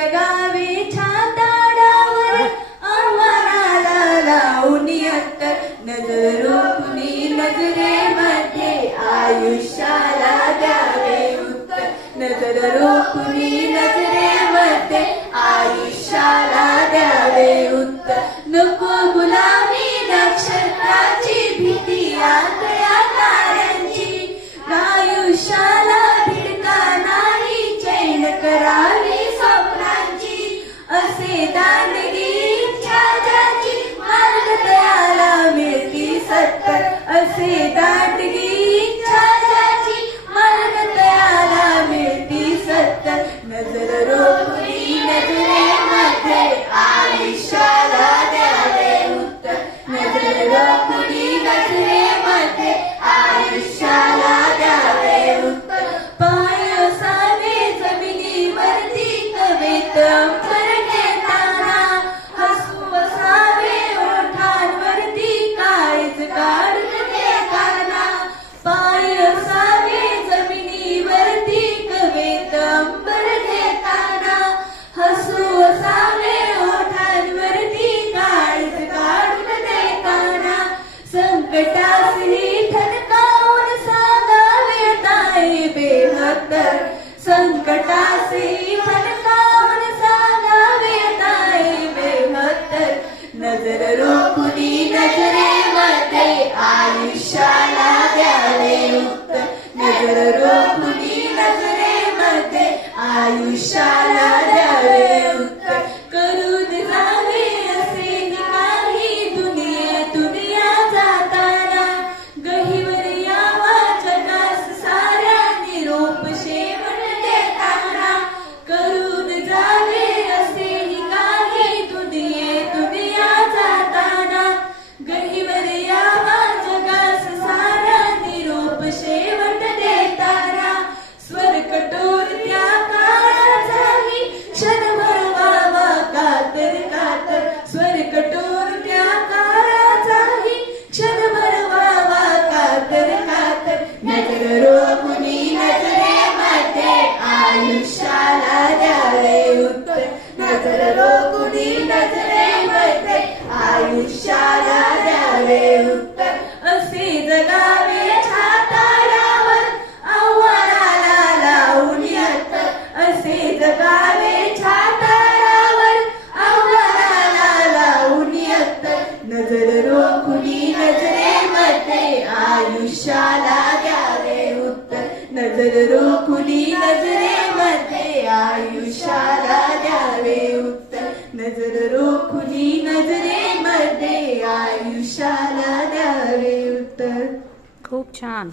जगावे छाताडावर आम्हाला लावून अंतर नजर रोखुनी नजरेमध्ये आयुष्याला द्यावे उत्तर. नजर रोखुनी नजरेमध्ये आयुष्याला द्यावे उत्तर. नको सत्तर बेहत्तर संकटासी ठणकावून सांगावे ताई बेहत्तर. नजर रोखुनी नजरेमध्ये आयुष्याला द्यावे उत्तर. नजर रोखुनी नजरेमध्ये आयुष्याला द्यावे उत्तर. आयुष्याला द्यावे उत्तर नजर रोखुनी नजरेमध्ये आयुष्याला द्यावे उत्तर असे जगावे छातारावर आव्हानाला लावून अत्तर असे जगावे छातारावर आव्हानाला लावून अत्तर नजर रोखुनी आयुष्याला द्यावे उत्तर नजर रोखुनी खूप छान.